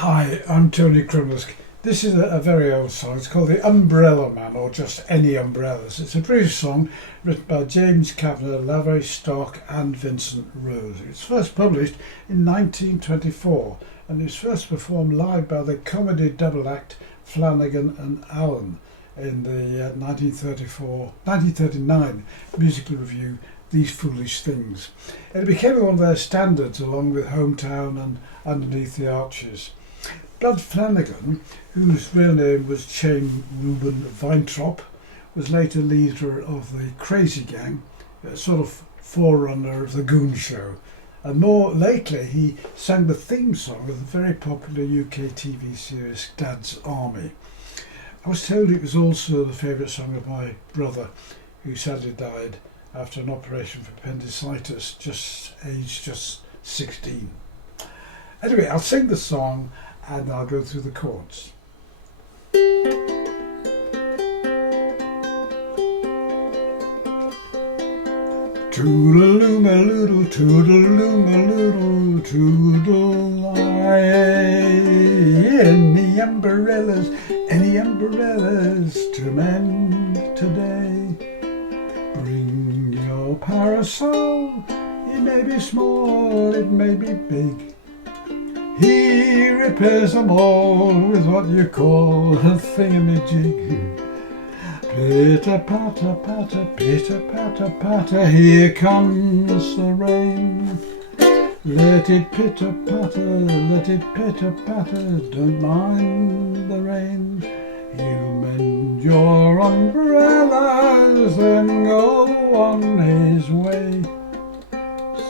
Hi, I'm Tony Krumlisk. This is a very old song. It's called The Umbrella Man, or just Any Umbrellas. It's a British song written by James Kavanagh, Lavery Stock and Vincent Rose. It was first published in 1924 and it was first performed live by the comedy double act Flanagan and Allen in the 1939 musical review These Foolish Things. It became one of their standards along with Hometown and Underneath the Arches. Bud Flanagan, whose real name was Chaim Reuben Weintraub, was later leader of the Crazy Gang, a sort of forerunner of the Goon Show. And more lately, he sang the theme song of the very popular UK TV series Dad's Army. I was told it was also the favourite song of my brother, who sadly died after an operation for appendicitis, aged 16. Anyway, I'll sing the song and I'll go through the chords. Toodaloo-ma-loodle, toodaloo-ma-loodle, toodle-lie. Any umbrellas to mend today. Bring your parasol, it may be small, it may be big. He repairs them all with what you call a thingamajig. Pitter-patter, patter, pitter-patter-patter, here comes the rain. Let it pitter-patter, let it pitter-patter, don't mind the rain. You mend your umbrellas, then go on his way,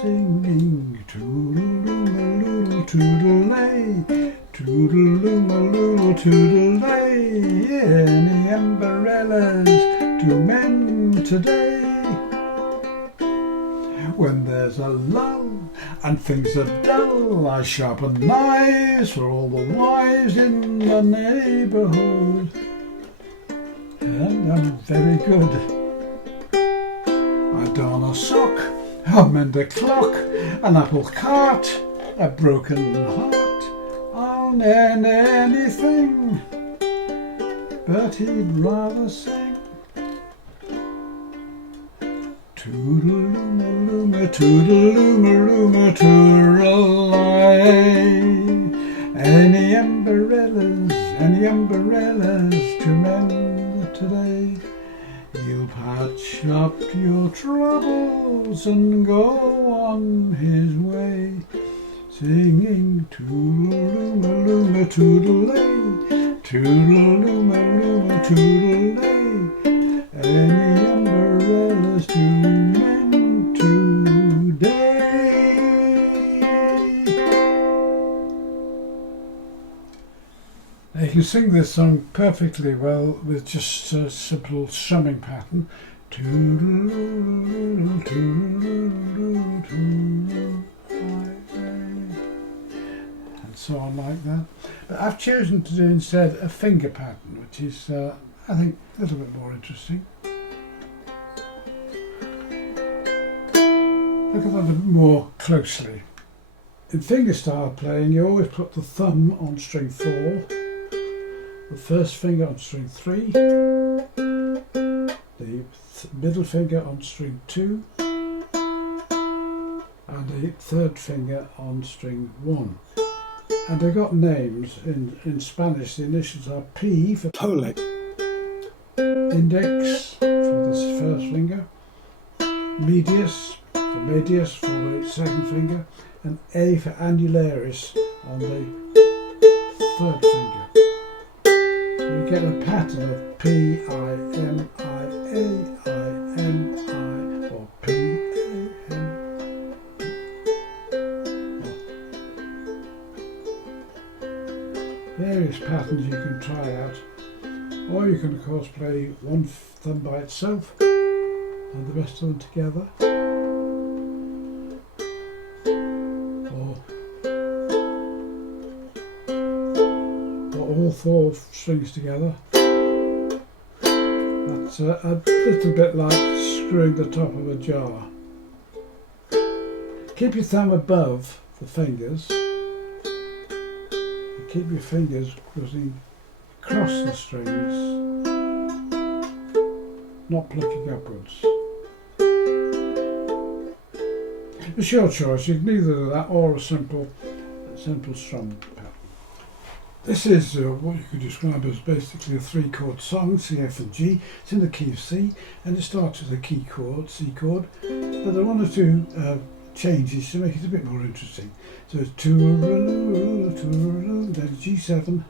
singing toodaloo-ma-loodle, toodle-lay, toodaloo-ma-loodle, toodle-lay. Any umbrellas to mend today? When there's a lull and things are dull, I sharpen knives for all the wives in the neighbourhood. And I'm very good. I darn a sock, I mend a clock, an apple cart, a broken heart. I'll mend anything, but he'd rather sing. Toodaloo-ma-looma, toodaloo-ma-looma, toodle-lie. Any umbrellas to mend today. He'll patch up your troubles and go on his way, singing toodaloo-ma-looma, toodle-lay, toodaloo-ma-looma, toodle-lay. Any umbrellas to mend today. Now you can sing this song perfectly well with just a simple strumming pattern. Toodaloo, toodaloo, toodaloo, and so on like that. But I've chosen to do instead a finger pattern, which is I think a little bit more interesting. Look at that a bit more closely. In fingerstyle playing, you always put the thumb on string 4, the first finger on string 3, the middle finger on string 2, and the third finger on string 1. And they've got names. In Spanish, the initials are P for Pole, Index for the first finger, Medius for the second finger, and A for Annularis on the third finger. So you get a pattern of P-I-M-I-A-I-M-I or P-A-M. Various patterns you can try out. Or you can of course play one thumb by itself and the rest of them together. Or all 4 strings together. That's a little bit like screwing the top of a jar. Keep your thumb above the fingers. keep your fingers going across the strings, not plucking upwards. It's your choice. You can either do that or a simple strum pattern. This is what you could describe as basically a 3-chord song, C, F and G. It's in the key of C, and it starts with a key chord, C chord, but there are 1 or 2 changes to make it a bit more interesting. So it's tooraloo, tooraloo, then G7.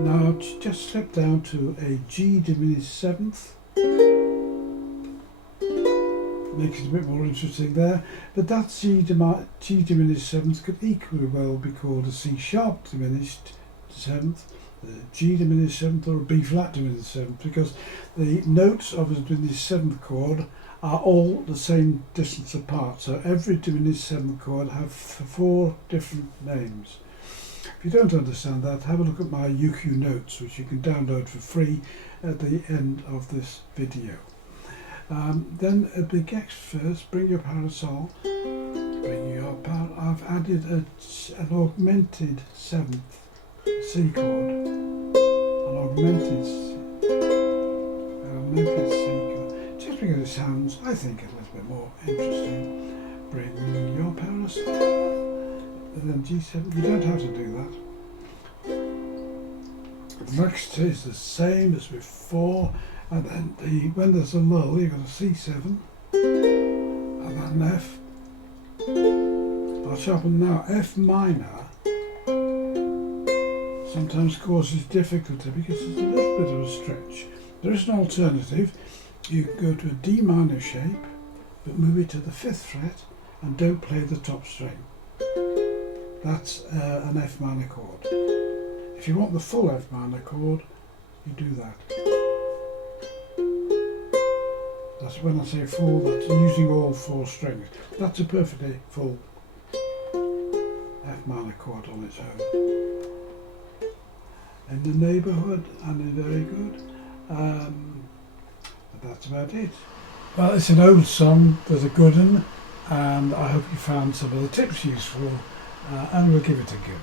Now just step down to a G diminished 7th. Makes it a bit more interesting there, but that G diminished 7th could equally well be called a C sharp diminished 7th, a G diminished 7th, or a B flat diminished 7th, because the notes of a diminished 7th chord are all the same distance apart. So every diminished 7th chord have 4 different names. If you don't understand that, have a look at my UQ notes, which you can download for free at the end of this video. Then a big X first, bring your parasol, I've added an augmented 7th C chord, an augmented C chord, just because it sounds, I think, a little bit more interesting. Bring your parasol, and then G7, you don't have to do that. The next is the same as before, and then when there's a lull, you've got a C7, and then F. I'll sharpen now. F minor sometimes causes difficulty because it's a little bit of a stretch. There is an alternative. You can go to a D minor shape, but move it to the 5th fret and don't play the top string. That's an F minor chord. If you want the full F minor chord, you do that. That's when I say full, that's using all 4 strings. That's a perfectly full F minor chord on its own. In the neighbourhood, and very good. But that's about it. Well, it's an old song, but a good one, and I hope you found some of the tips useful, and we'll give it a go.